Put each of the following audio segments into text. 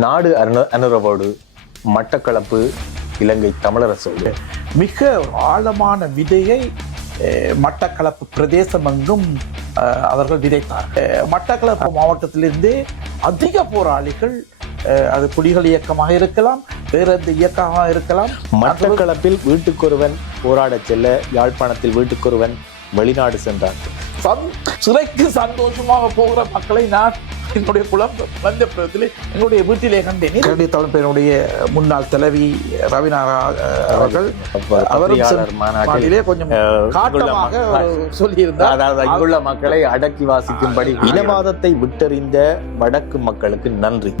நாடு அனுரவோடு மட்டக்களப்பு இலங்கை தமிழரசோடு மிக ஆழமான விதையை மட்டக்களப்பு பிரதேசம் எங்கும் அவர்கள் விதைத்தார்கள். மட்டக்களப்பு மாவட்டத்திலிருந்து அதிக போராளிகள், அது புலிகள் இயக்கமாக இருக்கலாம், வேற எந்த இயக்கமாக இருக்கலாம். மட்டக்களப்பில் வீட்டுக்கொருவன் போராடச் செல்ல யாழ்ப்பாணத்தில் வீட்டுக்கொருவன் வெளிநாடு சென்றான். சிறைக்கு சந்தோஷமாக போகிற மக்களை நான் என்னுடைய குளம் வந்த பிறத்தில் என்னுடைய வீட்டிலே கண்டேன். என்னுடைய தலைமையினுடைய முன்னாள் தலைவி ரவிநாரா அவர்கள் மாநாட்டிலே கொஞ்சம் காட்டமாக சொல்லியிருந்தார். அதாவது இங்குள்ள மக்களை அடக்கி வாசிக்கும்படி இனவாதத்தை விட்டறிந்த வடக்கு மக்களுக்கு நன்றி.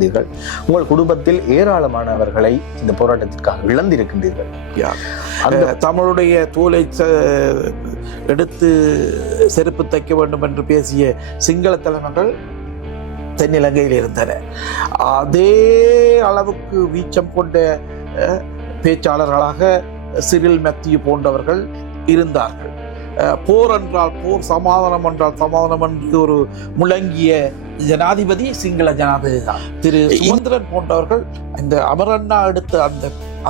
உங்கள் குடும்பத்தில் ஏராளமானவர்களை இந்த போராட்டத்திற்காக இழந்திருக்கின்றீர்கள். அந்த தமிழுடைய தோலை எடுத்து செருப்பு தைக்க வேண்டும் என்று பேசிய சிங்கள தலைவர்கள் தென்னிலங்கையில் இருந்தன. அதே அளவுக்கு வீச்சம் கொண்ட பேச்சாளர்களாக சிறில் மேத்யூ போன்றவர்கள் இருந்தார்கள். போர் என்றால் போர், சமாதானம் என்றால் சமாதானம் என்று ஒரு முழங்கிய ஜனாதிபதி சிங்கள ஜனாதிபதி தான். திரு சுமந்திரன் போன்றவர்கள் இந்த அமரண்ணா எடுத்த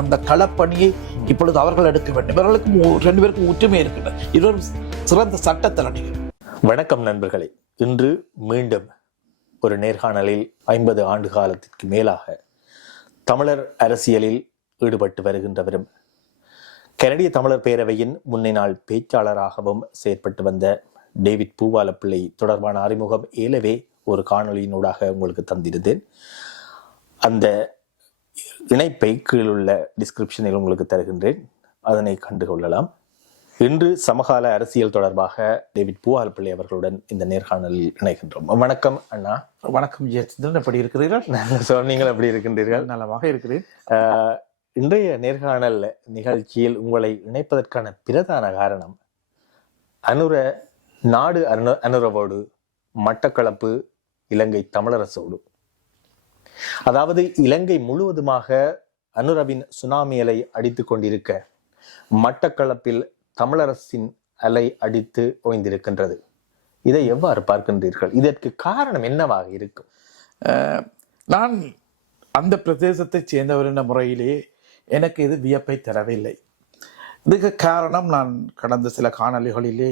அந்த களப்பணியை இப்பொழுது அவர்கள் எடுக்க வேண்டும். இவர்களுக்கும் ரெண்டு பேருக்கும் ஒற்றுமை இருக்கின்றன. இவரும் சிறந்த சட்டத்தரணிகள். வணக்கம் நண்பர்களே, இன்று மீண்டும் ஒரு நேர்காணலில் 50 ஆண்டு காலத்திற்கு மேலாக தமிழர் அரசியலில் ஈடுபட்டு வருகின்றவரும் கனடிய தமிழர் பேரவையின் முன்னினாள் பேச்சாளராகவும் செயற்பட்டு வந்த டேவிட் பூவாலப்பிள்ளை தொடர்பான அறிமுகம் ஏலவே ஒரு காணொலியினூடாக உங்களுக்கு தந்திருந்தேன். அந்த இணைப்பை கீழுள்ள டிஸ்கிரிப்ஷனில் உங்களுக்கு தருகின்றேன், அதனை கண்டுகொள்ளலாம். இன்று சமகால அரசியல் தொடர்பாக டேவிட் பூவாலப்பிள்ளை அவர்களுடன் இந்த நேர்காணலில் இணைகின்றோம். வணக்கம் அண்ணா. வணக்கம் ஜெயச்சந்திரன், எப்படி இருக்கிறீர்கள்? நீங்கள் எப்படி இருக்கின்றீர்கள்? நலமாக இருக்கிறேன். இன்றைய நேர்காணல் நிகழ்ச்சியில் உங்களை இணைப்பதற்கான பிரதான காரணம் நாடு அனுரவோடு மட்டக்களப்பு இலங்கை தமிழரசோடு, அதாவது இலங்கை முழுவதுமாக அனுரவின் சுனாமி அலை அடித்து கொண்டிருக்க மட்டக்களப்பில் தமிழரசின் அலை அடித்து ஓய்ந்திருக்கின்றது. இதை எவ்வாறு பார்க்கின்றீர்கள்? இதற்கு காரணம் என்னவாக இருக்கும்? நான் அந்த பிரதேசத்தை சேர்ந்தவர் என்ற முறையிலே எனக்கு இது வியப்பை தரவில்லை. இதுக்கு காரணம், நான் கடந்த சில காணொலிகளிலே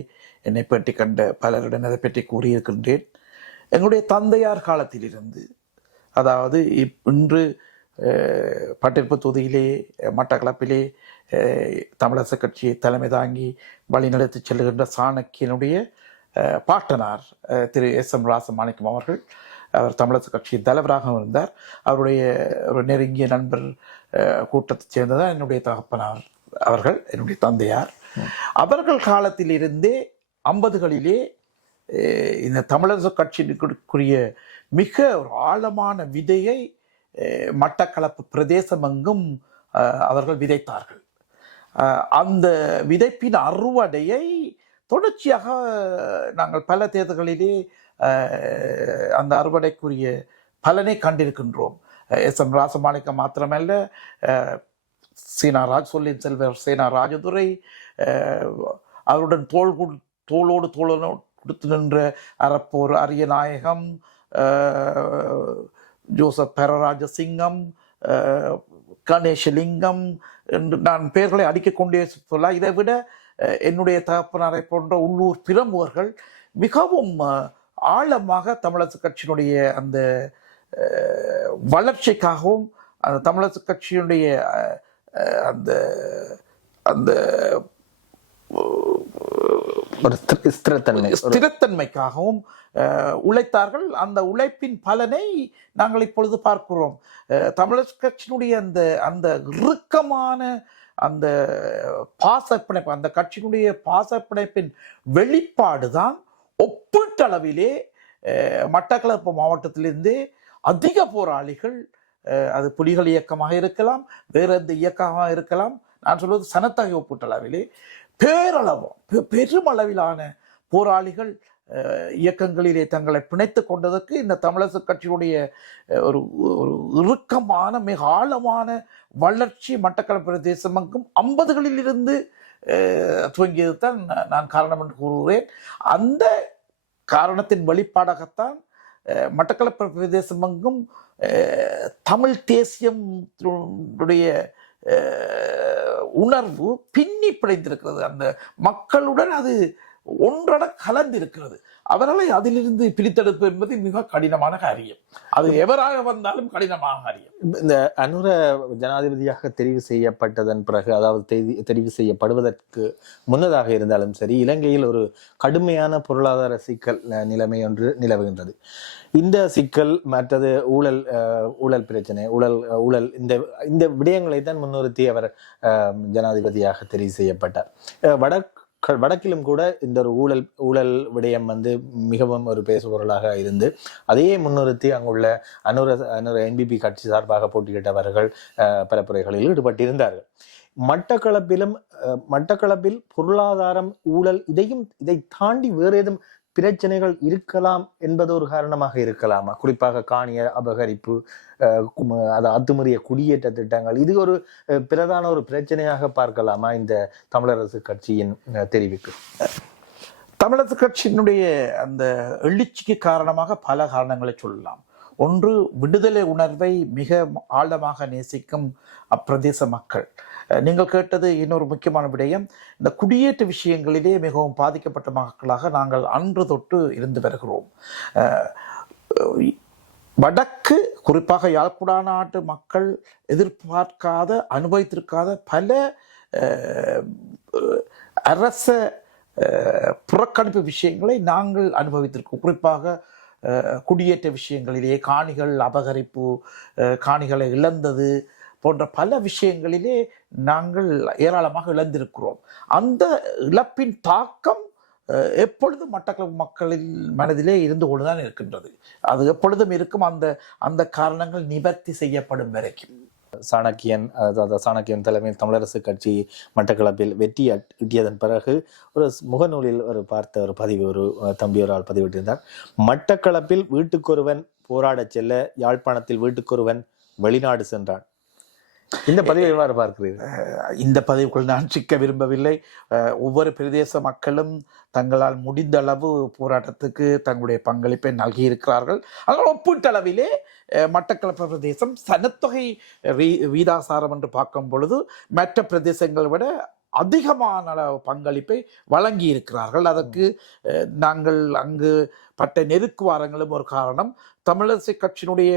என்னை பற்றி கண்ட பலருடன் அதை பற்றி கூறியிருக்கின்றேன். எங்களுடைய தந்தையார் காலத்திலிருந்து, அதாவது இன்று பட்டிருப்பு தொகுதியிலே மட்டக்களப்பிலே தமிழரசு கட்சியை தலைமை தாங்கி வழிநடத்தி செல்லுகின்ற சாணக்கியனுடைய பாட்டனார் திரு எஸ்.எம். ராசமாணிக்கம் அவர்கள், அவர் தமிழரசு கட்சியின் தலைவராக இருந்தார். அவருடைய ஒரு நெருங்கிய நண்பர் கூட்டத்தைச் சேர்ந்ததான் என்னுடைய தகப்பனார் அவர்கள், என்னுடைய தந்தையார். அவர்கள் காலத்திலிருந்தே 50களிலே இந்த தமிழரசு கட்சியினுக்குரிய மிக ஒரு ஆழமான விதையை மட்டக்களப்பு பிரதேசம் எங்கும் அவர்கள் விதைத்தார்கள். அந்த விதைப்பின் அறுவடையை தொடர்ச்சியாக நாங்கள் பல தேர்தல்களிலே அந்த அறுவடைக்குரிய பலனை கண்டிருக்கின்றோம். எஸ்.எம். ராசமாணிக்கம் மாத்திரமல்ல, சொல்லின் செல்வர் சேனா ராஜதுரை, அவருடன் தோளோடு கொடுத்து நின்ற அறப்போர் அரியநாயகம், ஜோசப் பெரராஜசிங்கம், கணேசலிங்கம் என்று நான் பெயர்களை அடிக்கொண்டே சொல்ல, இதை விட என்னுடைய தகப்பனாரை போன்ற உள்ளூர் பிரமுகர்கள் மிகவும் ஆழமாக தமிழரசு கட்சியினுடைய அந்த வளர்ச்சிக்காகவும் அந்த தமிழரசு கட்சியினுடைய அந்த அந்த ஸ்திரத்தன்மைக்காகவும் உழைத்தார்கள். அந்த உழைப்பின் பலனை நாங்கள் இப்பொழுது பார்க்கிறோம். தமிழரசு கட்சியினுடைய அந்த இறுக்கமான அந்த பாசப்பிணைப்பு, அந்த கட்சியினுடைய பாசப்பிணைப்பின் வெளிப்பாடுதான் ஒப்பீட்டளவிலே மட்டக்களப்பு மாவட்டத்திலிருந்து அதிக போராளிகள், அது புலிகள் இயக்கமாக இருக்கலாம், வேற எந்த இயக்கமாக இருக்கலாம், நான் சொல்வது சனத்தொகை ஒப்பீட்டளவிலே பெருமளவிலான போராளிகள் இயக்கங்களிலே தங்களை பிணைத்து கொண்டதற்கு இந்த தமிழரசு கட்சியினுடைய ஒரு இறுக்கமான மிக ஆழமான வளர்ச்சி மட்டக்களப்பு பிரதேசம் எங்கும் 50களில் இருந்து துவங்கியது தான் நான் காரணம் என்று கூறுகிறேன். அந்த காரணத்தின் வெளிப்பாடாகத்தான் மட்டக்களப்பு பிரதேசம் எங்கும் தமிழ் தேசியம் உணர்வு பின்னி பிணைந்திருக்கிறது. அந்த மக்களுடன் அது ஒன்றட கலந்திருக்கிறது. அவர்களை அதிலிருந்து பிரித்தெடுப்பு என்பது மிக கடினமான காரியம். அது எவராக வந்தாலும் கடினமான காரியம். இந்த அனுர ஜனாதிபதியாக தெரிவு செய்யப்பட்டதன் பிறகு, அதாவது தெரிவு செய்யப்படுவதற்கு முன்னதாக இருந்தாலும் சரி, இலங்கையில் ஒரு கடுமையான பொருளாதார சிக்கல் நிலைமை ஒன்று நிலவுகின்றது. இந்த சிக்கல் மற்றது ஊழல் பிரச்சனை, ஊழல் இந்த விடயங்களை தான் முன்னிறுத்தி அவர் ஜனாதிபதியாக தெரிவு செய்யப்பட்டார். வடக்கிலும் கூட இந்த ஒரு ஊழல் விடயம் மிகவும் ஒரு பேசுபொருளாக இருந்து அதையே முன்னிறுத்தி அங்குள்ள அனுர என்பிபி கட்சி சார்பாக போட்டியிட்டவர்கள் பரப்புரைகளில் ஈடுபட்டிருந்தார்கள். மட்டக்களப்பில் பொருளாதாரம், ஊழல் இதை தாண்டி வேறு ஏதும் பிரச்சனைகள் இருக்கலாம் என்பது ஒரு காரணமாக இருக்கலாமா? குறிப்பாக காணிய அபகரிப்பு, அத்துமீறிய குடியேற்ற திட்டங்கள், இது ஒரு பிரதான ஒரு பிரச்சனையாக பார்க்கலாமா இந்த தமிழரசு கட்சியின் தெரிவுக்கு? தமிழரசு கட்சியினுடைய அந்த எழுச்சிக்கு காரணமாக பல காரணங்களை சொல்லலாம். ஒன்று, விடுதலை உணர்வை மிக ஆழமாக நேசிக்கும் அப்பிரதேச மக்கள். நீங்கள் கேட்டது இன்னொரு முக்கியமான விடயம். இந்த குடியேற்ற விஷயங்களிலே மிகவும் பாதிக்கப்பட்ட மக்களாக நாங்கள் அன்று தொட்டு இருந்து வருகிறோம். வடக்கு, குறிப்பாக யாழ்குடா நாட்டு மக்கள் எதிர்பார்க்காத, அனுபவித்திருக்காத பல அரச புறக்கணிப்பு விஷயங்களை நாங்கள் அனுபவித்திருக்கோம். குறிப்பாக குடியேற்ற விஷயங்களிலே காணிகள் அபகரிப்பு, காணிகளை இழந்தது போன்ற பல விஷயங்களிலே நாங்கள் ஏராளமாக இழந்திருக்கிறோம். அந்த இழப்பின் தாக்கம் எப்பொழுதும் மட்டக்களப்பு மக்களின் மனதிலே இருந்து கொண்டுதான் இருக்கின்றது. அது எப்பொழுதும் இருக்கும். அந்த காரணங்கள் நிவர்த்தி செய்யப்படும் வரைக்கும். சாணக்கியன் தலைமையில் தமிழரசு கட்சி மட்டக்களப்பில் வெற்றி ஈட்டியதன் பிறகு ஒரு முகநூலில் பார்த்த ஒரு பதிவு, ஒரு தம்பி ஒரு ஆள் பதிவிட்டிருந்தார். மட்டக்களப்பில் வீட்டுக்கொருவன் போராடச் செல்ல யாழ்ப்பாணத்தில் வீட்டுக்கொருவன் வெளிநாடு சென்றான். இந்த பதிவை எவ்வாறு பார்க்கிறீர்கள்? இந்த பதிவுக்குள் நான் சிக்க விரும்பவில்லை. ஒவ்வொரு பிரதேச மக்களும் தங்களால் முடிந்த அளவு போராட்டத்துக்கு தங்களுடைய பங்களிப்பை நல்கியிருக்கிறார்கள். ஆனால் ஒப்பீட்டளவிலே மட்டக்களப்பு பிரதேசம் சனத்தொகை வீதாசாரம் என்று பார்க்கும் பொழுது மற்ற பிரதேசங்களை விட அதிகமான பங்களிப்பை வழங்கி இருக்கிறார்கள். அதற்கு நாங்கள் அங்கு பட்ட நெருக்குவாரங்களும் ஒரு காரணம். தமிழரசு கட்சியினுடைய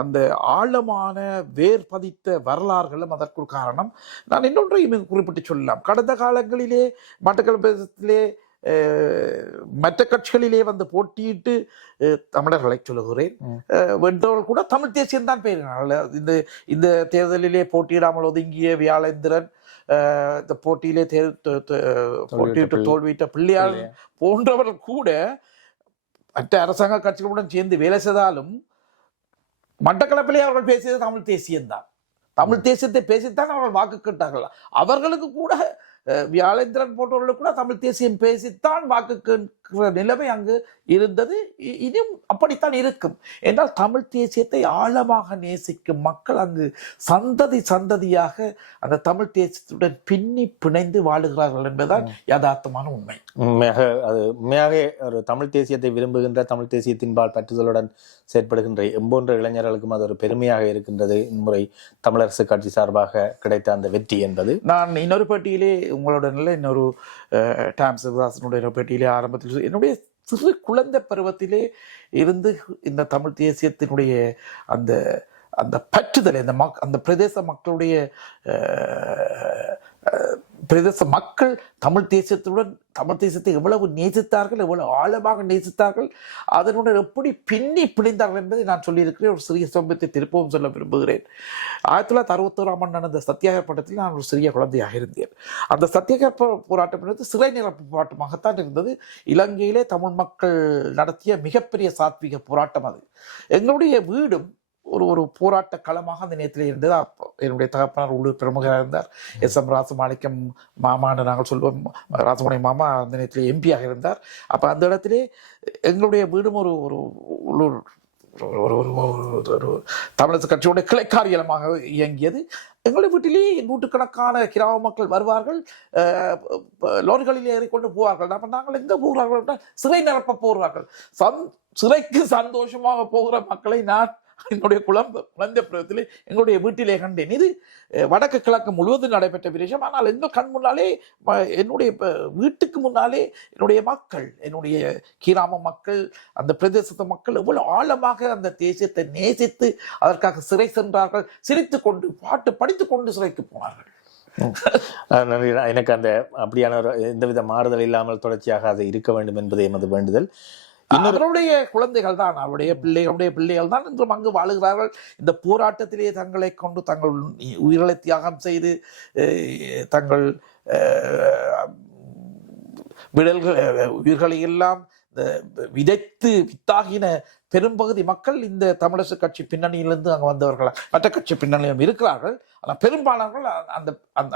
அந்த ஆழமான வேர் பதித்த வரலாறுகளும் அதற்கு ஒரு காரணம். நான் இன்னொன்றையும் குறிப்பிட்டு சொல்லலாம். கடந்த காலங்களிலே மட்டக்களப்பிலே மற்ற கட்சிகளிலே போட்டியிட்டு தமிழர்களை சொல்லுகிறேன், வென்றவர்கள் கூட தமிழ் தேசியம்தான் பெயரினார்கள். இந்த தேர்தலிலே போட்டியிடாமல் ஒதுங்கிய வியாழேந்திரன், இந்த போட்டியிலே போட்டியிட்டு தோல்வியிட்ட பிள்ளையார் போன்றவர்கள் கூட மற்ற அரசாங்க கட்சிகளுடன் சேர்ந்து வேலை செய்தாலும் மட்டக்களப்பிலே அவர்கள் பேசியது தமிழ் தேசியம்தான். தமிழ் தேசியத்தை பேசித்தான் அவர்கள் வாக்கு கேட்டார்கள். அவர்களுக்கு கூட வியாழேந்திரன் போன்றவர்களுக்கு கூட தமிழ் தேசியம் பேசித்தான் வாக்கு கேட்கிற நிலைமை அங்கு இருந்தது. இனியும் அப்படித்தான் இருக்கும். என்றால் தமிழ் தேசியத்தை ஆழமாக நேசிக்கும் மக்கள் அங்கு சந்ததியாக அந்த தமிழ் தேசியத்துடன் பின்னி பிணைந்து வாழுகிறார்கள் என்பதுதான் யதார்த்தமான உண்மை. உண்மையாக ஒரு தமிழ் தேசியத்தை விரும்புகின்ற, தமிழ் தேசியத்தின்பால் பற்றுதலுடன் செயற்படுகின்ற எம்போன்ற இளைஞர்களுக்கும் அது ஒரு பெருமையாக இருக்கின்றது. இம்முறை தமிழரசு கட்சி சார்பாக கிடைத்த அந்த வெற்றி என்பது. நான் இன்னொரு பேட்டியிலே உங்களுடைய இன்னொரு டாம் சிவதாசனுடைய பேட்டியிலே ஆரம்பத்தில் என்னுடைய சிறு குழந்தை பருவத்திலே இருந்து இந்த தமிழ் தேசியத்தினுடைய அந்த அந்த பற்றுதலை அந்த பிரதேச மக்களுடைய பிரதேச மக்கள் தமிழ் தேசியத்தை எவ்வளவு நேசித்தார்கள், எவ்வளவு ஆழமாக நேசித்தார்கள், அதனுடன் எப்படி பின்னி பிணைந்தார்கள் என்பதை நான் சொல்லியிருக்கிறேன். ஒரு சிறிய சம்பவத்தை திருப்பவும் சொல்ல விரும்புகிறேன். 1961ஆம் ஆண்டு நடந்த சத்தியாகிரக போராட்டத்தில் நான் ஒரு சிறிய குழந்தையாக இருந்தேன். அந்த சத்தியாகிரக போராட்டம் என்பது சிறை நிரப்பு போராட்டமாகத்தான் இருந்தது. இலங்கையிலே தமிழ் மக்கள் நடத்திய மிகப்பெரிய சாத்வீக போராட்டம் அது. எங்களுடைய வீடும் ஒரு போராட்ட களமாக அந்த நேரத்தில் இருந்தது. என்னுடைய தகப்பனார் உள்ளூர் பிரமுகராக இருந்தார். SM ராசமாணிக்கம் மாமான்னு நாங்கள் சொல்வோம். ராசமாணிக்கம் மாமா அந்த நேரத்தில் எம்பியாக இருந்தார். அப்போ அந்த இடத்திலே எங்களுடைய வீடும் ஒரு உள்ளூர் ஒரு தமிழரசு கட்சியோட கிளைக்காரியலமாக இயங்கியது. எங்களுடைய வீட்டிலே நூற்றுக்கணக்கான கிராம மக்கள் வருவார்கள், லோரிகளில் ஏறிக்கொண்டு போவார்கள். அப்போ நாங்கள் எங்கே போகிறார்கள்? சிறை நிரப்ப போகிறார்கள். சிறைக்கு சந்தோஷமாக போகிற மக்களை நான் என்னுடைய குழந்தை பருவத்தில் எங்களுடைய வீட்டிலே கண்டேன். இது வடக்கு கிழக்கு முழுவதும் நடைபெற்ற விஷயம். ஆனால் எங்கள் கண் முன்னாலே, என்னுடைய வீட்டுக்கு முன்னாலே என்னுடைய மக்கள், என்னுடைய கிராம மக்கள், அந்த பிரதேசத்து மக்கள் எவ்வளவு ஆழமாக அந்த தேசியத்தை நேசித்து அதற்காக சிறை சென்றார்கள். சிரித்து கொண்டு பாட்டு படித்துக் கொண்டு சிறைக்கு போனார்கள். எனக்கு அந்த அப்படியான ஒரு எந்தவித மாறுதல் இல்லாமல் தொடர்ச்சியாக அது இருக்க வேண்டும் என்பது எமது வேண்டுதல். அவருடைய குழந்தைகள் தான், அவருடைய பிள்ளைகள் தான் இன்றும் அங்கு வாழுகிறார்கள். இந்த போராட்டத்திலேயே தங்களை கொண்டு தங்கள் உயிர்களை தியாகம் செய்து தங்கள் உயிர்களை எல்லாம் விதைத்து வித்தாகின பெரும்பகுதி மக்கள் இந்த தமிழரசு கட்சி பின்னணியிலிருந்து அங்கு வந்தவர்கள். மற்ற கட்சி பின்னணியும் இருக்கிறார்கள், ஆனால் பெரும்பாலானவர்கள்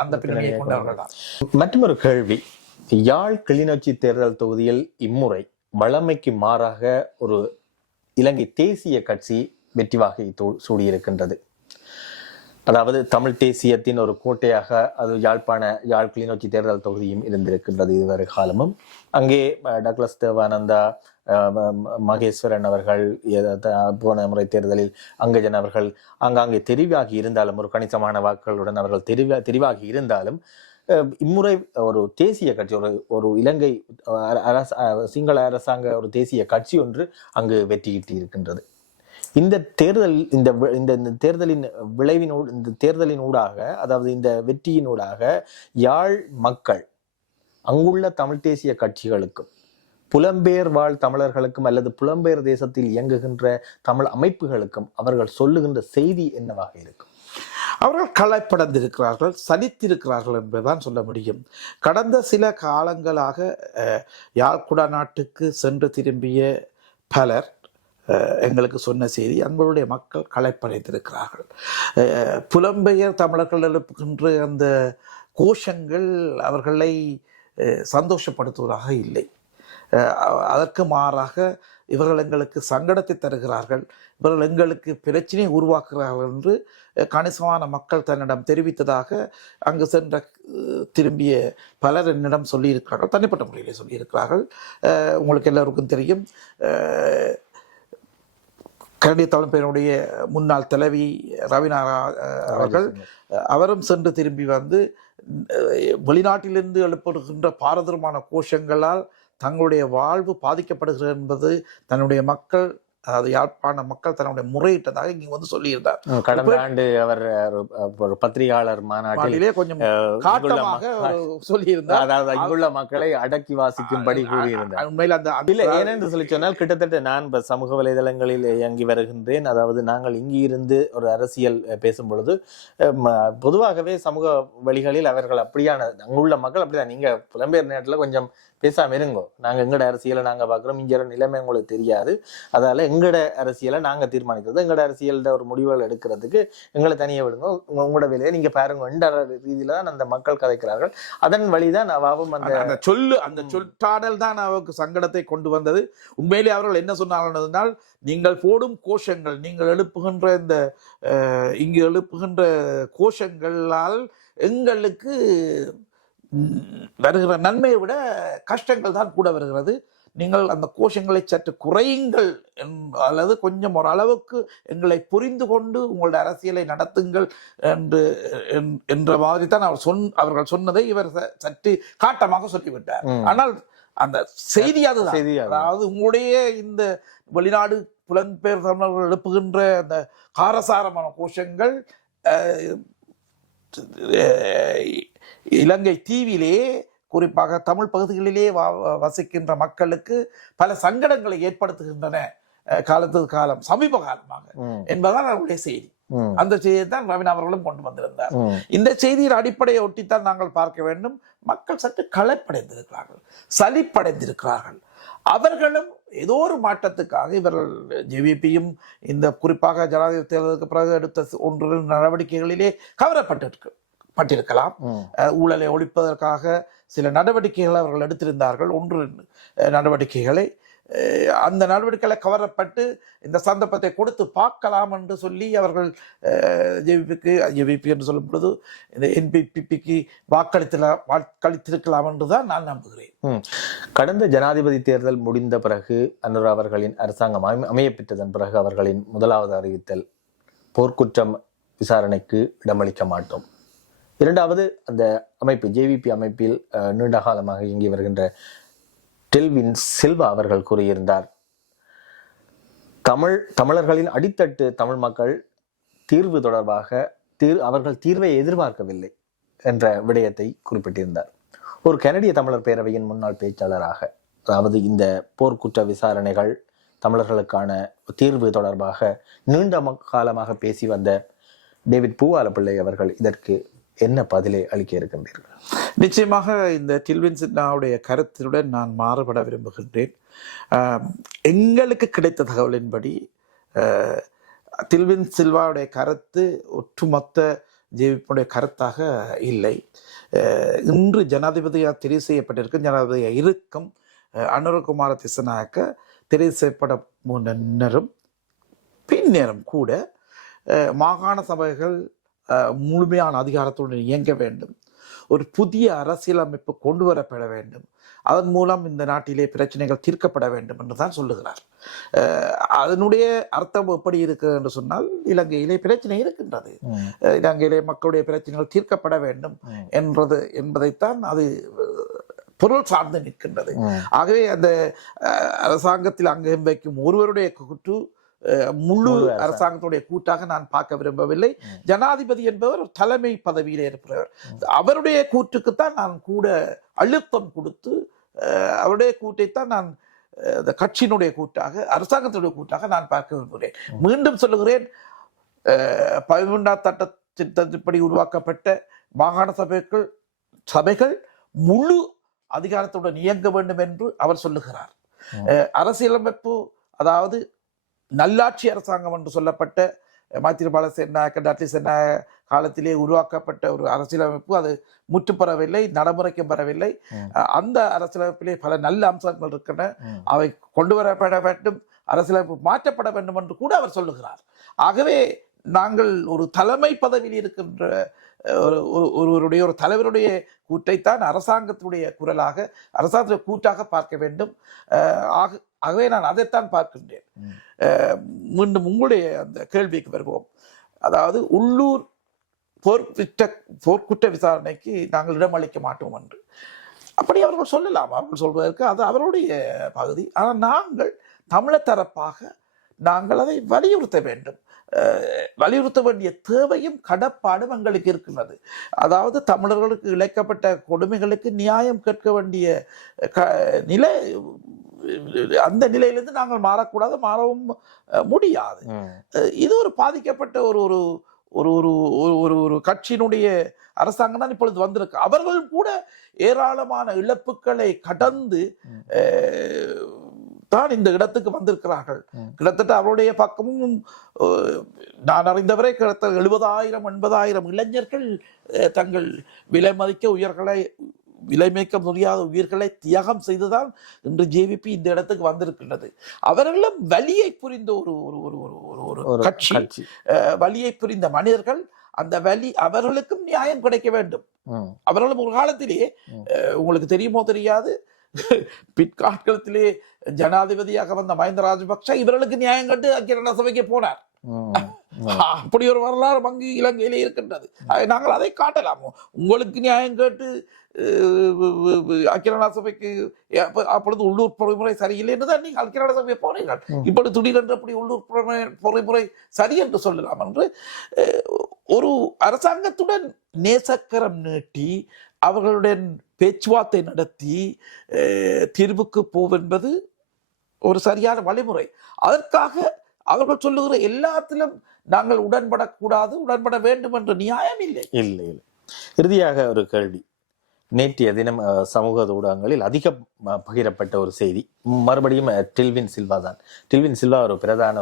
அந்த பின்னணியை கொண்டவர்கள் தான். மற்றொரு கேள்வி, யாழ் கிளிநொச்சி தேர்தல் தொகுதியில் இம்முறை வழமைக்கு மாறாக ஒரு இலங்கை தேசிய கட்சி வெற்றி வாகை சூடியிருக்கின்றது. அதாவது தமிழ் தேசியத்தின் ஒரு கோட்டையாக அது யாழ் கிளிநொச்சி தேர்தல் தொகுதியும் இருந்திருக்கின்றது இதுவரை காலமும். அங்கே டக்ளஸ் தேவானந்தா, மகேஸ்வரன் அவர்கள், போன முறை தேர்தலில் அங்கஜன் அவர்கள் ஆங்காங்கே தெரிவாகி இருந்தாலும், ஒரு கணிசமான வாக்குகளுடன் அவர்கள் தெரிவாகி இருந்தாலும், இம்முறை ஒரு தேசிய கட்சி, ஒரு இலங்கை சிங்கள அரசாங்க ஒரு தேசிய கட்சி ஒன்று அங்கு வெற்றியிட்டு இருக்கின்றது. இந்த தேர்தலின் விளைவினோடு, இந்த தேர்தலினூடாக, அதாவது இந்த வெற்றியினூடாக யாழ் மக்கள் அங்குள்ள தமிழ் தேசிய கட்சிகளுக்கும் புலம்பெயர் வாழ் தமிழர்களுக்கும் அல்லது புலம்பெயர் தேசத்தில் இயங்குகின்ற தமிழ் அமைப்புகளுக்கும் அவர்கள் சொல்லுகின்ற செய்தி என்னவாக இருக்கும்? அவர்கள் களைப்படைந்திருக்கிறார்கள், சலித்திருக்கிறார்கள் என்பதுதான் சொல்ல முடியும். கடந்த சில காலங்களாக யாழ்குடா நாட்டுக்கு சென்று திரும்பிய பலர் எங்களுக்கு சொன்ன செய்தி, எங்களுடைய மக்கள் களைப்படைந்திருக்கிறார்கள். புலம்பெயர் தமிழர்கள் எழுப்புகின்ற அந்த கோஷங்கள் அவர்களை சந்தோஷப்படுத்துவதாக இல்லை. அதற்கு மாறாக இவர்கள் எங்களுக்கு சங்கடத்தை தருகிறார்கள், இவர்கள் எங்களுக்கு பிரச்சனையை உருவாக்குகிறார்கள் என்று கணிசமான மக்கள் தன்னிடம் தெரிவித்ததாக அங்கு சென்ற திரும்பிய பலர் என்னிடம் சொல்லியிருக்கிறார்கள், தனிப்பட்ட முறையிலே சொல்லியிருக்கிறார்கள். உங்களுக்கு எல்லோருக்கும் தெரியும், கனடிய தமிழ்பெயருடைய முன்னாள் தலைவி ரவிநாரா அவர்கள், அவரும் சென்று திரும்பி வந்து வெளிநாட்டிலிருந்து எழுப்படுகின்ற பாரதூரமான கோஷங்களால் தங்களுடைய வாழ்வு பாதிக்கப்படுகிறது என்பது தன்னுடைய மக்கள், அதாவது யாழ்ப்பாண மக்கள் தன்னுடைய முறையிட்டதாக இங்க வந்து சொல்லியிருந்தார். கடந்த ஆண்டு அவர் ஒரு பத்திரிகையாளர் மாநாட்டிலே கொஞ்சம் காட்டமாக சொல்லியிருந்தார், அதாவது இங்குள்ள மக்களை அடக்கி வாசிக்கும்படி கூறியிருந்தார். உண்மையில் அந்த ஏனென்று சொல்லி சொன்னால், கிட்டத்தட்ட நான் சமூக வலைதளங்களில் இயங்கி வருகின்றேன். அதாவது நாங்கள் இங்கு இருந்து ஒரு அரசியல் பேசும் பொழுது பொதுவாகவே சமூக வழிகளில் அவர்கள் அப்படியான அங்குள்ள மக்கள் அப்படிதான், நீங்க புலம்பெயர் நாட்டில் கொஞ்சம் பேசாம இருங்கோ, நாங்க எங்கட அரசியலை நாங்க பாக்குறோம், இங்க நிலைமை உங்களுக்கு தெரியாது, அதால எங்கட அரசியலை நாங்க தீர்மானிக்கிறது, எங்கட அரசியல் ஒரு முடிவுகள் எடுக்கிறதுக்கு எங்களை தனியே விடுங்க, உங்களோட வேலையை நீங்க பாருங்க என்ற ரீதியில தான் அந்த மக்கள் கதைக்கிறார்கள். அதன் வழிதான் அவாவும் அந்த சொல்லாடல் தான் அவருக்கு சங்கடத்தை கொண்டு வந்தது. உண்மையிலே அவர்கள் என்ன சொன்னார்கள், நீங்கள் போடும் கோஷங்கள், நீங்கள் எழுப்புகின்ற இந்த இங்கு எழுப்புகின்ற கோஷங்களால் எங்களுக்கு வருகிற நன்மையை விட கஷ்டங்கள் தான் கூட வருகிறது. நீங்கள் அந்த கோஷங்களை சற்று குறையுங்கள் அல்லது கொஞ்சம் ஒரு அளவுக்கு எங்களை புரிந்து கொண்டு உங்களுடைய அரசியலை நடத்துங்கள் என்ற மாதிரி தான் அவர்கள் சொன்னதை இவர் சற்று காட்டமாக சொல்லிவிட்டார். ஆனால் அந்த செய்தி அதுதான். அதாவது உங்களுடைய இந்த வெளிநாடு புலம்பெயர் தமிழர்கள் எழுப்புகின்ற அந்த காரசாரமான கோஷங்கள் இலங்கை தீவிலே, குறிப்பாக தமிழ் பகுதிகளிலே வசிக்கின்ற மக்களுக்கு பல சங்கடங்களை ஏற்படுத்துகின்றன காலத்துக்கு காலம், சமீப காலமாக என்பதுதான் அவருடைய செய்தி. அந்த செய்தியை தான் ரவினா அவர்களும் கொண்டு வந்திருந்தார். இந்த செய்தியின் அடிப்படையை ஒட்டித்தான் நாங்கள் பார்க்க வேண்டும். மக்கள் சற்று களைப்படைந்திருக்கிறார்கள், சலிப்படைந்திருக்கிறார்கள். அவர்களும் ஏதோ ஒரு மாற்றத்துக்காக இவர்கள் ஜேவிபியும் இந்த குறிப்பாக ஜனாதிபதி தேர்தலுக்கு பிறகு எடுத்த ஒன்று நடவடிக்கைகளிலே கவரப்பட்டிருக்கலாம். ஊழலை ஒழிப்பதற்காக சில நடவடிக்கைகளை அவர்கள் எடுத்திருந்தார்கள், ஒன்று நடவடிக்கைகளை. அந்த நடவடிக்கைகளை கவரப்பட்டு இந்த சந்தர்ப்பத்தை கொடுத்து பார்க்கலாம் என்று சொல்லி அவர்கள் ஜேவிபி என்று சொல்லும் பொழுது இந்த என்பிபிக்கு வாக்களித்திருக்கலாம் என்றுதான் நான் நம்புகிறேன். கடந்த ஜனாதிபதி தேர்தல் முடிந்த பிறகு அனுரா அவர்களின் அரசாங்கம் அமையப்பெற்றதன் பிறகு அவர்களின் முதலாவது அறிவித்தல் போர்க்குற்றம் விசாரணைக்கு இடமளிக்க மாட்டோம். இரண்டாவது, அந்த அமைப்பு ஜேவிபி அமைப்பில் நீண்ட காலமாக இயங்கி வருகின்ற டெல்வின் சில்வா அவர்கள் கூறியிருந்தார், தமிழர்களின் அடித்தட்டு தமிழ் மக்கள் தீர்வு தொடர்பாக அவர்கள் தீர்வை எதிர்பார்க்கவில்லை என்ற விடயத்தை குறிப்பிட்டிருந்தார். ஒரு கனடிய தமிழர் பேரவையின் முன்னாள் பேச்சாளராக, அதாவது இந்த போர்க்குற்ற விசாரணைகள் தமிழர்களுக்கான தீர்வு தொடர்பாக நீண்ட காலமாக பேசி வந்த டேவிட் பூவாலப்பிள்ளை அவர்கள் இதற்கு என்ன பதிலை அளிக்க இருக்கின்றீர்கள்? நிச்சயமாக இந்த டில்வின் சில்வாவுடைய கருத்துடன் நான் மாறுபட விரும்புகின்றேன். எங்களுக்கு கிடைத்த தகவலின்படி டில்வின் சில்வாவுடைய கருத்து ஒட்டுமொத்த ஜேவிபியுடைய கருத்தாக இல்லை. இன்று ஜனாதிபதியாக தெரிவு செய்யப்பட்டிருக்கும் ஜனாதிபதியாக இருக்கும் அனுரகுமார திசநாயக்க தெரிவு செய்யப்பட முன்னரும் பின்னரும் கூட மாகாண சபைகள் முழுமையான அதிகாரத்துடன் இயங்க வேண்டும், ஒரு புதிய அரசியலமைப்பு கொண்டு வரப்பட வேண்டும், அதன் மூலம் இந்த நாட்டிலே பிரச்சனைகள் தீர்க்கப்பட வேண்டும் என்று தான் சொல்லுகிறார். அதனுடைய அர்த்தம் எப்படி இருக்கிறது என்று சொன்னால், இலங்கையிலே பிரச்சனை இருக்கின்றது, இலங்கையிலே மக்களுடைய பிரச்சனைகள் தீர்க்கப்பட வேண்டும் என்பதைத்தான் அது பொருள் சார்ந்து நிற்கின்றது. ஆகவே அந்த அரசாங்கத்தில் அங்கம் வைக்கும் ஒருவருடைய கூற்று முழு அரசாங்கத்துடைய கூட்டாக நான் பார்க்க விரும்பவில்லை. ஜனாதிபதி என்பவர் ஒரு தலைமை பதவியிலே இருக்கிறவர், அவருடைய கூற்றுக்குத்தான் நான் கூட அழுத்தம் கொடுத்து அவருடைய கூட்டைத்தான் நான் கட்சியினுடைய கூட்டாக அரசாங்கத்துடைய கூட்டாக நான் பார்க்க விரும்புகிறேன். மீண்டும் சொல்லுகிறேன், 13ஆம் திட்டத்தின்படி உருவாக்கப்பட்ட மாகாண சபைகள் முழு அதிகாரத்துடன் இயங்க வேண்டும் என்று அவர் சொல்லுகிறார். அரசியலமைப்பு, அதாவது நல்லாட்சி அரசாங்கம் என்று சொல்லப்பட்ட மைத்திரிபால சேனாயக்க காலத்திலே உருவாக்கப்பட்ட ஒரு அரசியலமைப்பு, அது முற்றுப்பெறவில்லை, நடைமுறைக்கு பெறவில்லை. அந்த அரசியலமைப்பிலே பல நல்ல அம்சங்கள் இருக்கின்றன, அவை கொண்டு வரப்பட வேண்டும், அரசியலமைப்பு மாற்றப்பட வேண்டும் என்று கூட அவர் சொல்லுகிறார். ஆகவே நாங்கள் ஒரு தலைமை பதவியில் இருக்கின்ற ஒருவருடைய ஒரு தலைவருடைய கூற்றைத்தான் அரசாங்கத்துடைய குரலாக அரசாங்கத்துடைய கூட்டாக பார்க்க வேண்டும். ஆகவே நான் அதைத்தான் பார்க்கின்றேன். மீண்டும் உங்களுடைய அந்த கேள்விக்கு வருவோம். அதாவது உள்ளூர் போர்க்குற்ற விசாரணைக்கு நாங்கள் இடமளிக்க மாட்டோம் என்று அப்படி அவர்கள் சொல்லலாம். அவர்கள் சொல்வதற்கு அது அவருடைய பகுதி. ஆனால் நாங்கள் தமிழர் தரப்பாக நாங்கள் அதை வலியுறுத்த வேண்டும். வலியுறுத்த வேண்டிய தேவையும் கடப்பாடும் எங்களுக்கு இருக்கின்றது. அதாவது தமிழர்களுக்கு இழைக்கப்பட்ட கொடுமைகளுக்கு நியாயம் கேட்க வேண்டிய நிலை, அந்த நிலையிலிருந்து நாங்கள் மாறக்கூடாது, மாறவும் முடியாது. இது ஒரு பாதிக்கப்பட்ட ஒரு ஒரு ஒரு ஒரு கட்சியினுடைய அரசாங்கம் தான் இப்பொழுது வந்திருக்கு. அவர்கள் கூட ஏராளமான இழப்புகளை கடந்து தான் இந்த இடத்துக்கு வந்திருக்கிறார்கள். கிட்டத்தட்ட அவருடைய பக்கமும் நான் அறிந்தவரை கிட்டத்தட்ட 70,000-80,000 இளைஞர்கள் தங்கள் விலை மதிக்க முடியாத உயிர்களை தியாகம் செய்துதான் இன்று ஜேவிபி இந்த இடத்துக்கு வந்திருக்கின்றது. அவர்களும் வலியை புரிந்த ஒரு கட்சி, வலியை புரிந்த மனிதர்கள். அந்த வலி அவர்களுக்கும் நியாயம் கிடைக்க வேண்டும். அவர்களும் ஒரு காலத்திலே, உங்களுக்கு தெரியுமோ தெரியாது, பிற்காலத்திலே ஜனாதிபதியாக வந்த மஹிந்த ராஜபக்ஷ இவர்களுக்கு நியாயம் கண்டு ஐக்கிய சபைக்கு போனார். அப்படி ஒரு வரலாறு அங்கு இலங்கையிலே இருக்கின்றது. நாங்கள் அதை காட்டலாமோ? உங்களுக்கு நியாயம் கேட்டு ஐக்கிய சபைக்கு அப்பொழுது உள்ளூர் பொறிமுறை சரியில்லை என்றுதான் நீங்கள் ஐக்கிய சபையை போனீர்கள். இப்பொழுது திடீரென்று அப்படி உள்ளூர் பொறிமுறை சரி என்று சொல்லலாம் என்று ஒரு அரசாங்கத்துடன் நேசக்கரம் நீட்டி அவர்களுடன் பேச்சுவார்த்தை நடத்தி தீர்வுக்கு போவென்பது ஒரு சரியான வழிமுறை. அதற்காக அவர்கள் சொல்லுகிற எல்லாத்திலும் நாங்கள் உடன்படக்கூடாது, உடன்பட வேண்டும் என்ற நியாயம் இல்லை. இல்லை. இறுதியாக ஒரு கேள்வி. நேற்றைய தினம் சமூக ஊடகங்களில் அதிக பகிரப்பட்ட ஒரு செய்தி, மறுபடியும் டில்வின் சில்வா தான். டில்வின் சில்வா ஒரு பிரதான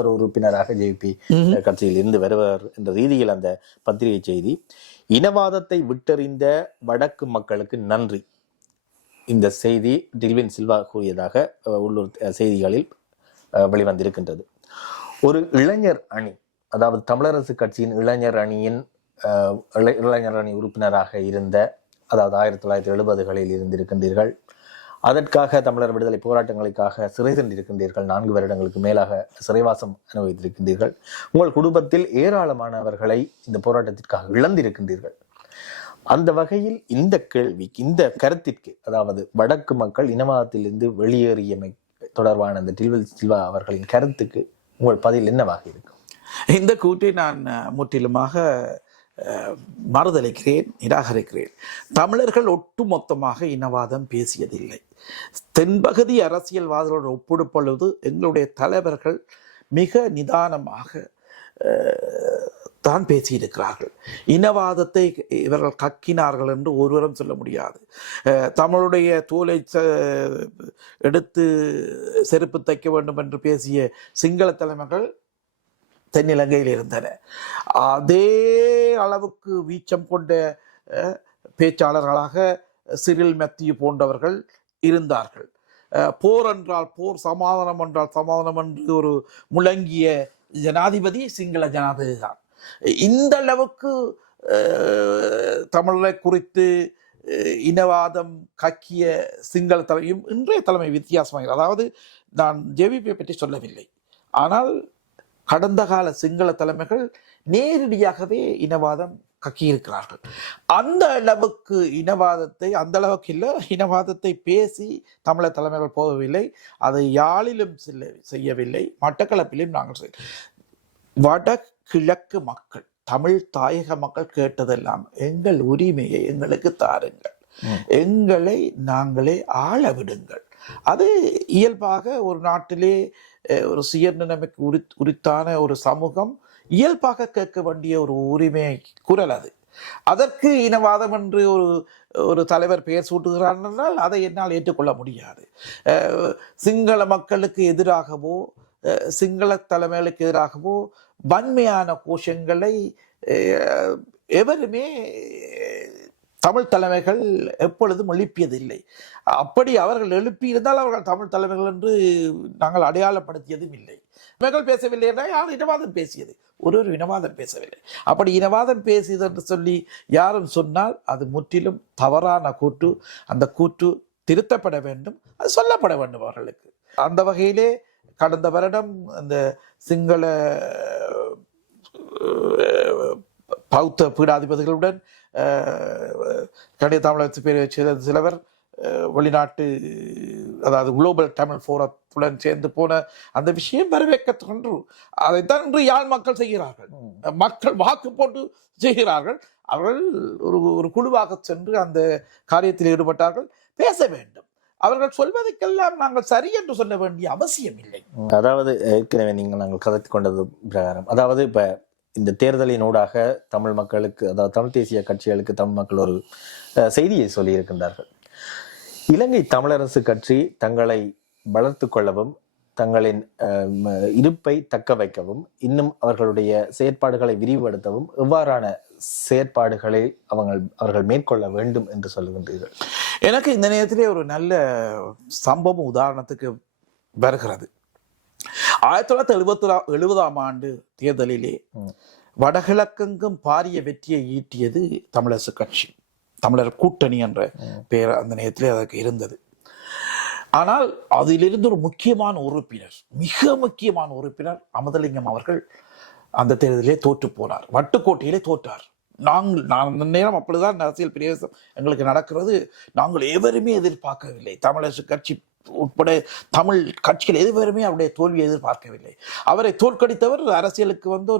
ஒரு உறுப்பினராக ஜேவிபி கட்சியில் இருந்து வருவர் என்ற ரீதியில் அந்த பத்திரிகை செய்தி, இனவாதத்தை விட்டறிந்த வடக்கு மக்களுக்கு நன்றி, இந்த செய்தி டில்வின் சில்வா கூறியதாக உள்ளூர் செய்திகளில் வெளிவந்திருக்கின்றது. ஒரு இளைஞர் அணி, அதாவது தமிழரசு கட்சியின் இளைஞர் அணியின் இளைஞர் அணி உறுப்பினராக இருந்த, அதாவது 1970களில் இருந்திருக்கின்றீர்கள். அதற்காக தமிழர் விடுதலை போராட்டங்களுக்காக சிறை சென்றிருக்கின்றீர்கள். 4 வருடங்களுக்கு மேலாக சிறைவாசம் அனுபவித்திருக்கின்றீர்கள். உங்கள் குடும்பத்தில் ஏராளமானவர்களை இந்த போராட்டத்திற்காக இழந்திருக்கின்றீர்கள். அந்த வகையில் இந்த கேள்விக்கு, இந்த கருத்திற்கு, அதாவது வடக்கு மக்கள் இனவாதத்திலிருந்து வெளியேறியமை தொடர்பான இந்த டில்வின் சில்வா அவர்களின் கருத்துக்கு உங்கள் பதில் என்னவாக இருக்கும்? இந்த கூட்டை நான் முற்றிலுமாக மறுதளிக்கிறேன், நிராகரிக்கிறேன். தமிழர்கள் ஒட்டுமொத்தமாக இனவாதம் பேசியதில்லை. தென்பகுதி அரசியல்வாதிகளோடு ஒப்பிடும் பொழுது எங்களுடைய தலைவர்கள் மிக நிதானமாக தான் பேசியிருக்கிறார்கள். இனவாதத்தை இவர்கள் கக்கினார்கள் என்று ஒருவரும் சொல்ல முடியாது. தமிழுடைய தோலை எடுத்து செருப்பு தைக்க வேண்டும் என்று பேசிய சிங்கள தலைமைகள் தென்னிலங்கையில் இருந்தன. அதே அளவுக்கு வீச்சம் கொண்ட பேச்சாளர்களாக சிறில் மெத்தியு போன்றவர்கள் இருந்தார்கள். போர் என்றால் போர், சமாதானம் என்றால் சமாதானம் என்று ஒரு முழங்கிய ஜனாதிபதி சிங்கள ஜனாதிபதி தான். இந்த அளவுக்கு தமிழரை குறித்து இனவாதம் கக்கிய சிங்கள தலைமையும் இன்றைய தலைமை வித்தியாசமாக, அதாவது நான் ஜேவிபியை பற்றி சொல்லவில்லை, ஆனால் கடந்த கால சிங்கள தலைமைகள் நேரடியாகவே இனவாதம் கக்கியிருக்கிறார்கள். அந்த அளவுக்கு இனவாதத்தை, அந்த அளவுக்கு இல்லை, இனவாதத்தை பேசி தமிழர் தலைமைகள் போகவில்லை. அதை யாழிலும் செய்யவில்லை, மட்டக்களப்பிலும் நாங்கள் வடகிழக்கு மக்கள், தமிழ் தாயக மக்கள் கேட்டதெல்லாம் எங்கள் உரிமையை எங்களுக்கு தாருங்கள், எங்களை நாங்களே ஆள விடுங்கள். அது இயல்பாக ஒரு நாட்டிலே ஒரு சுயநிலைமைக்கு உரித்தான ஒரு சமூகம் இயல்பாக கேட்க வேண்டிய ஒரு உரிமை குரல் அது. அதற்கு இனவாதம் என்று ஒரு தலைவர் பெயர் சூட்டுகிறார் என்றால் அதை என்னால் ஏற்றுக்கொள்ள முடியாது. சிங்கள மக்களுக்கு எதிராகவோ சிங்கள தலைமைகளுக்கு எதிராகவோ வன்மையான கோஷங்களை எவருமே தமிழ் தலைமைகள் எப்பொழுதும் எழுப்பியதில்லை. அப்படி அவர்கள் எழுப்பியிருந்தால் அவர்கள் தமிழ் தலைமைகள் என்று நாங்கள் அடையாளப்படுத்தியதும் இல்லை. தலைமைகள் பேசவில்லை என்றால் யார் இனவாதம் பேசியது? ஒரு இனவாதம் பேசவில்லை. அப்படி இனவாதம் பேசியது என்று சொல்லி யாரும் சொன்னால் அது முற்றிலும் தவறான கூற்று. அந்த கூற்று திருத்தப்பட வேண்டும், அது சொல்லப்பட வேண்டும் அவர்களுக்கு. அந்த வகையிலே கடந்த வருடம் அந்த சிங்கள பௌத்த பீடாதிபதிகளுடன் கனடிய தமிழகத்து பேரை சேர்ந்த சிலவர் வெளிநாட்டு, அதாவது குளோபல் தமிழ் ஃபோரத்துடன் சேர்ந்து போன அந்த விஷயம் வரவேற்கத்தொன்று. அதைத்தான் இன்று யாழ் மக்கள் செய்கிறார்கள். மக்கள் வாக்கு போட்டு செய்கிறார்கள். அவர்கள் ஒரு குழுவாக சென்று அந்த காரியத்தில் ஈடுபட்டார்கள். பேச வேண்டும். அவர்கள் சொல்வதற்கெல்லாம் நாங்கள் சரி என்று சொல்ல வேண்டிய அவசியம் இல்லை. அதாவது ஏற்கனவே நாங்கள் கதைத்து கொண்டது பிரகாரம், அதாவது இப்ப இந்த தேர்தலினூடாக தமிழ் மக்களுக்கு, அதாவது தமிழ் தேசிய கட்சிகளுக்கு தமிழ் மக்கள் ஒரு செய்தியை சொல்லி இருக்கின்றார்கள். இலங்கை தமிழரசு கட்சி தங்களை வளர்த்து கொள்ளவும், தங்களின் இருப்பை தக்க வைக்கவும், இன்னும் அவர்களுடைய செயற்பாடுகளை விரிவுபடுத்தவும் எவ்வாறான செயற்பாடுகளை அவர்கள் மேற்கொள்ள வேண்டும் என்று சொல்லுகின்றீர்கள்? எனக்கு இந்த நேரத்திலே ஒரு நல்ல சம்பவம் உதாரணத்துக்கு வருகிறது. 1970ஆம் ஆண்டு தேர்தலிலே வடகிழக்கெங்கும் பாரிய வெற்றியை ஈட்டியது தமிழரசு கட்சி. தமிழர் கூட்டணி என்ற பெயர் அந்த நேரத்திலே அதற்கு இருந்தது. ஆனால் அதிலிருந்து ஒரு முக்கியமான உறுப்பினர், மிக முக்கியமான உறுப்பினர் அமுதலிங்கம் அவர்கள் அந்த தேர்தலிலே தோற்று போனார். வட்டுக்கோட்டையிலே தோற்றார். நான் அந்த நேரம் அப்பொழுதுதான் அரசியல் பிரவேசம் எங்களுக்கு நடக்கிறது. நாங்கள் எவருமே எதிர்பார்க்கவில்லை. தமிழரசு கட்சி உட்பட தமிழ் கட்சிகள் எதுவருமே அவருடைய தோல்வியை எதிர்பார்க்கவில்லை. அவரை தோற்கடித்தவர் அரசியலுக்கு வந்து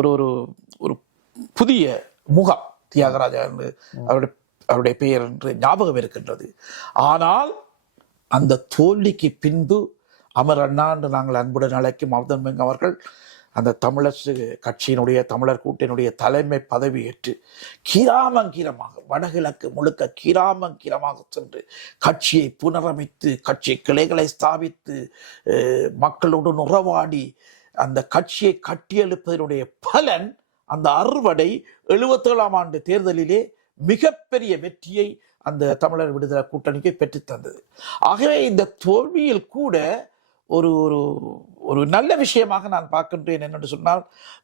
ஒரு புதிய முகம், தியாகராஜா என்று அவருடைய பெயர் என்று ஞாபகம் இருக்கின்றது. ஆனால் அந்த தோல்விக்கு பின்பு அமர் அண்ணா என்று நாங்கள் அன்புடன் அழைக்கும் அமுதலிங்கம் அவர்கள் அந்த தமிழரசு கட்சியினுடைய, தமிழர் கூட்டினுடைய தலைமை பதவி ஏற்று கிராமங்கீரமாக, வடகிழக்கு முழுக்க கிராமங்கீரமாக சென்று கட்சியை புனரமைத்து, கட்சி கிளைகளை ஸ்தாபித்து, மக்களுடன் உறவாடி அந்த கட்சியை கட்டியெழுப்பதனுடைய பலன், அந்த அறுவடை 77ஆம் ஆண்டு தேர்தலிலே மிகப்பெரிய வெற்றியை அந்த தமிழர் விடுதலை கூட்டணிக்கு பெற்றுத்தந்தது. ஆகவே இந்த தோல்வியில் கூட ஒரு ஒரு ஒரு நல்ல விஷயமாக நான் பார்க்கின்றேன். என்னென்று சொன்னால்,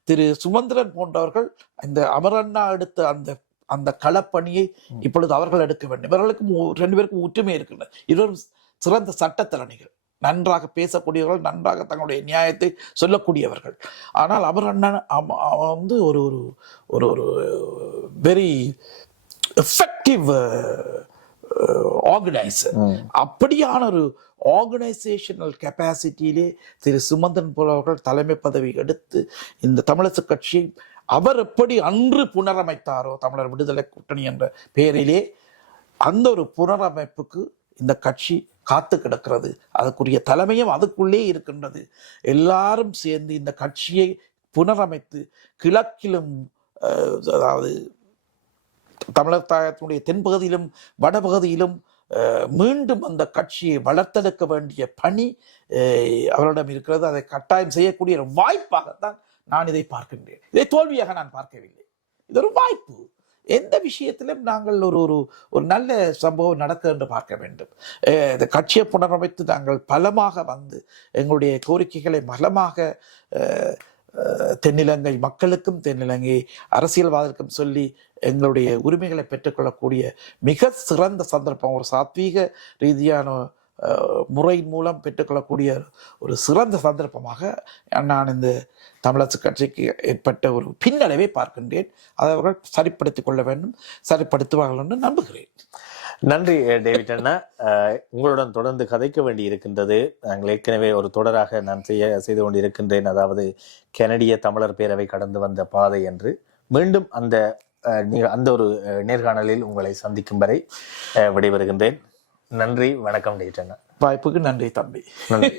திரு சுமந்திரன் போன்றவர்கள் இந்த அமரண்ணா எடுத்த அந்த அந்த களப்பணியை இப்பொழுது அவர்கள் எடுக்க வேண்டும். இவர்களுக்கும் 2 பேருக்கும் ஒற்றுமை இருக்கின்றன. இருவரும் சிறந்த சட்டத்தரணிகள், நன்றாக பேசக்கூடியவர்கள், நன்றாக தங்களுடைய நியாயத்தை சொல்லக்கூடியவர்கள். ஆனால் அமரண்ணன் வந்து ஒரு ஒரு ஒரு வெரி எஃபெக்டிவ் ஆர்கனைசர். அப்படியான ஒரு ஆர்கனைசேஷனல் கெப்பாசிட்டியிலே திரு சுமந்திரன் போலவர்கள் தலைமை பதவி எடுத்து இந்த தமிழரசு கட்சியை அவர் எப்படி அன்று புனரமைத்தாரோ, தமிழர் விடுதலை கூட்டணி என்ற பெயரிலே, அந்த ஒரு புனரமைப்புக்கு இந்த கட்சி காத்து கிடக்கிறது. அதற்குரிய தலைமையும் அதுக்குள்ளே இருக்கின்றது. எல்லாரும் சேர்ந்து இந்த கட்சியை புனரமைத்து கிழக்கிலும், அதாவது தமிழர் தாயத்தினுடைய தென்பகுதியிலும் வடபகுதியிலும் மீண்டும் அந்த கட்சியை வளர்த்தெடுக்க வேண்டிய பணி அவரிடம் இருக்கிறது. அதை கட்டாயம் செய்யக்கூடிய ஒரு வாய்ப்பாகத்தான் நான் இதை பார்க்கின்றேன். இதை தோல்வியாக நான் பார்க்கவில்லை. இது ஒரு வாய்ப்பு. எந்த விஷயத்திலும் நாங்கள் ஒரு ஒரு ஒரு நல்ல சம்பவம் நடக்க என்று பார்க்க வேண்டும். இந்த கட்சியை புனரமைத்து நாங்கள் பலமாக வந்து எங்களுடைய கோரிக்கைகளை பலமாக தென்னிலங்கை மக்களுக்கும் தென்னிலங்கை அரசியல்வாதத்துக்கும் சொல்லி எங்களுடைய உரிமைகளை பெற்றுக்கொள்ளக்கூடிய மிக சிறந்த சந்தர்ப்பம், ஒரு சாத்வீக ரீதியான முறையின் மூலம் பெற்றுக்கொள்ளக்கூடிய ஒரு சிறந்த சந்தர்ப்பமாக நான் இந்த தமிழரசு கட்சிக்கு ஏற்பட்ட ஒரு பின்னடைவை பார்க்கின்றேன். அதை அவர்கள் சரிப்படுத்திக் கொள்ள வேண்டும், சரிப்படுத்துவார்கள் என்று நம்புகிறேன். நன்றி டேவிட் அண்ணா. உங்களுடன் தொடர்ந்து கதைக்க வேண்டி இருக்கின்றது. நாங்கள் ஏற்கனவே ஒரு தொடராக நான் செய்து கொண்டிருக்கின்றேன். அதாவது கனடிய தமிழர் பேரவை கடந்து வந்த பாதை என்று. மீண்டும் அந்த ஒரு நேர்காணலில் உங்களை சந்திக்கும் வரை விடைபெறுகின்றேன். நன்றி, வணக்கம் டேவிட் அண்ணா. வாய்ப்புக்கு நன்றி தம்பி. நன்றி.